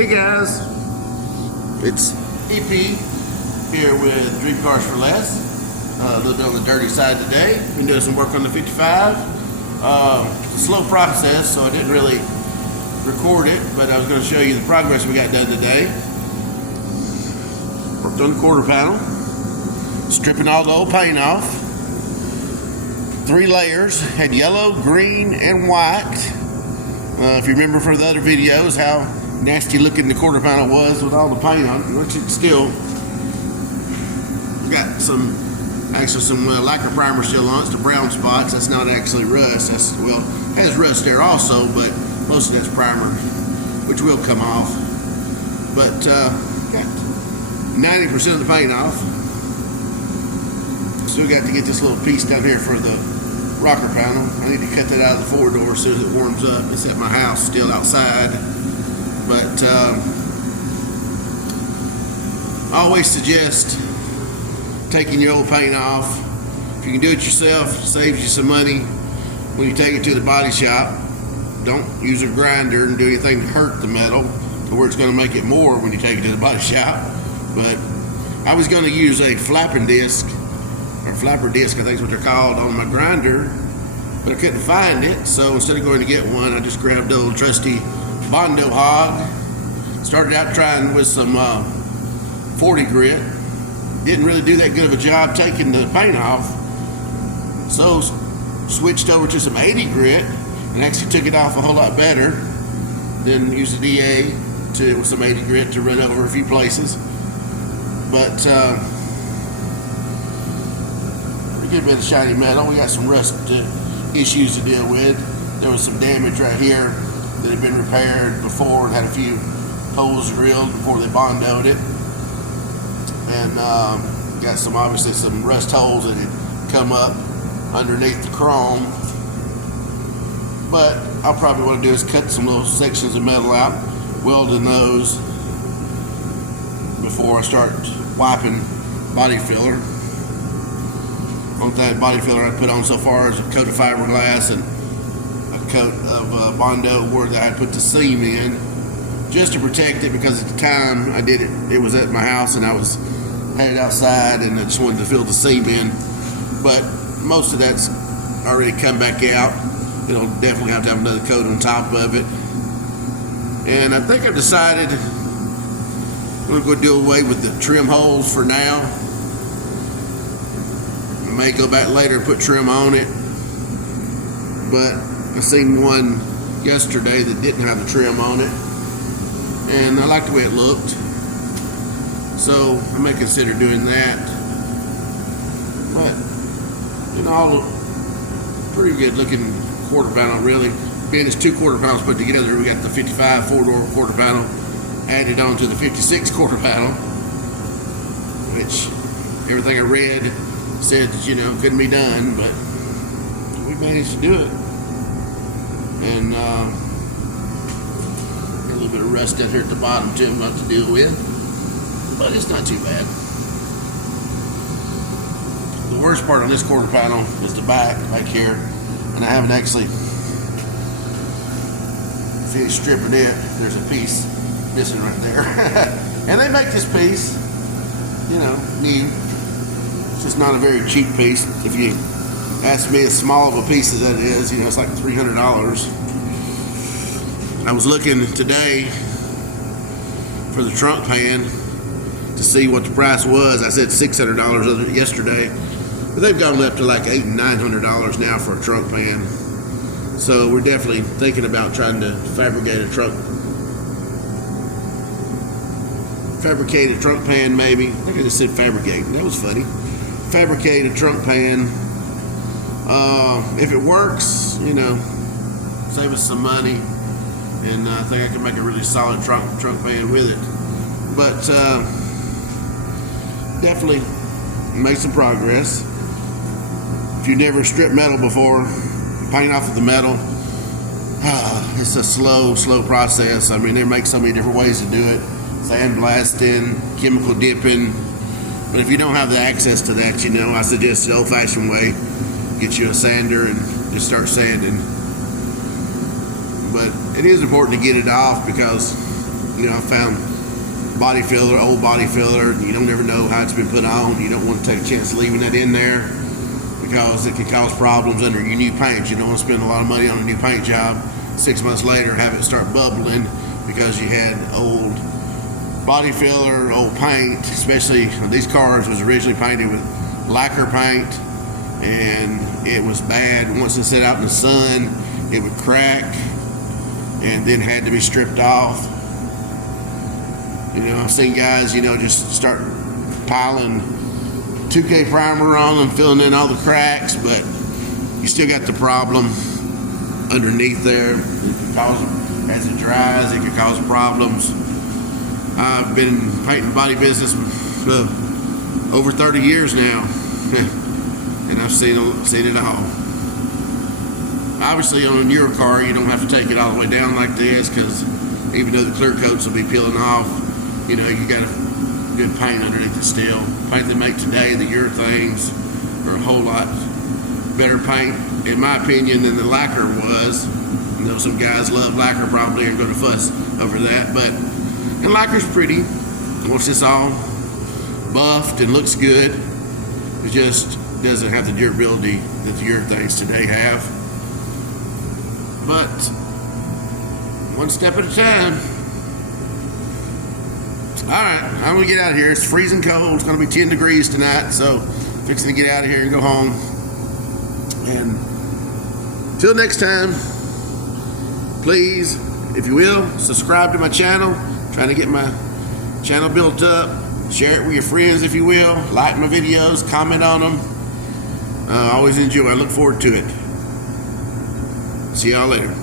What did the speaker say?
Hey guys, it's EP here with Dream Cars for Less. A little bit on the dirty side today. Been doing some work on the 55. It's a slow process, so I didn't really record it, but I was going to show you the progress we got done today. Worked on the quarter panel, stripping all the old paint off. 3 layers, had yellow, green, and white. If you remember from the other videos how nasty looking the quarter panel was with all the paint on it, which it's still got some lacquer primer still on it. It's the brown spots. That's not actually rust. That's, well, it has rust there also, but most of that's primer, which will come off. But got 90% of the paint off. Still got to get this little piece down here for the rocker panel. I need to cut that out of the 4-door as soon as it warms up. It's at my house, still outside. But I always suggest taking your old paint off. If you can do it yourself, it saves you some money when you take it to the body shop. Don't use a grinder and do anything to hurt the metal to where it's going to make it more when you take it to the body shop. But I was going to use a flapping disc, or flapper disc, I think is what they're called, on my grinder, but I couldn't find it. So instead of going to get one, I just grabbed the old trusty Bondo hog. Started out trying with some 40 grit. Didn't really do that good of a job taking the paint off, so switched over to some 80 grit and actually took it off a whole lot better. Then used the DA with some 80 grit to run over a few places. But pretty good bit of shiny metal. We got some rust issues to deal with. There was some damage right here that had been repaired before and had a few holes drilled before they bondoed it. And got obviously some rust holes that had come up underneath the chrome. But I'll probably want to do is cut some little sections of metal out, welding those before I start wiping body filler. On that body filler I put on so far is a coat of fiberglass and a coat of Bondo where I put the seam in, just to protect it, because at the time I did it, it was at my house and I had it outside and I just wanted to fill the seam in. But most of that's already come back out. It'll definitely have to have another coat on top of it. And I think I've decided I'm going to go do away with the trim holes for now. I may go back later and put trim on it, but I seen one yesterday that didn't have the trim on it, and I like the way it looked, so I may consider doing that. But you know, all pretty good looking quarter panel, really. Being it's 2 quarter panels put together, we got the 55 4-door quarter panel added on to the 56 quarter panel, which everything I read said that, you know, couldn't be done, but we managed to do it. And got a little bit of rust down here at the bottom too, I'm about to deal with, but it's not too bad. The worst part on this quarter panel is the back here, and I haven't actually finished stripping it. There's a piece missing right there. And they make this piece, you know, new. It's just not a very cheap piece. If you ask me as small of a piece as that is, you know, it's like $300. I was looking today for the trunk pan to see what the price was. I said $600 yesterday, but they've gone up to like $800 and $900 now for a trunk pan. So we're definitely thinking about trying to fabricate a trunk pan, maybe. I think I just said fabricate. That was funny. Fabricate a trunk pan. If it works, you know, save us some money, and I think I can make a really solid trunk pan with it. But definitely make some progress. If you've never stripped metal before, paint off of the metal, it's a slow process. I mean, they make so many different ways to do it. Sandblasting, chemical dipping. But if you don't have the access to that, you know, I suggest the old-fashioned way. Get you a sander and just start sanding. But it is important to get it off, because I found body filler, old body filler. You don't ever know how it's been put on. You don't want to take a chance of leaving that in there because it can cause problems under your new paint. You don't want to spend a lot of money on a new paint job. 6 months later, have it start bubbling because you had old body filler, old paint. Especially these cars was originally painted with lacquer paint, and it was bad. Once it sat out in the sun, it would crack and then had to be stripped off. I've seen guys, just start piling 2K primer on them, filling in all the cracks, but you still got the problem underneath there. It can cause, as it dries, it can cause problems. I've been in the paint and body business for over 30 years now, and I've seen it all. Obviously, on a newer car, you don't have to take it all the way down like this, because even though the clear coats will be peeling off, you got a good paint underneath it still. Paint they make today, the urethanes, are a whole lot better paint, in my opinion, than the lacquer was. Some guys love lacquer, probably are going to fuss over that, and lacquer's pretty once it's all buffed and looks good. It just doesn't have the durability that the urethanes today have. But one step at a time. Alright, I'm going to get out of here. It's freezing cold. It's going to be 10 degrees tonight, so fixing to get out of here and go home. And till next time, please, if you will, subscribe to my channel. I'm trying to get my channel built up. Share it with your friends, if you will. Like my videos, comment on them. I always enjoy. I look forward to it. See y'all later.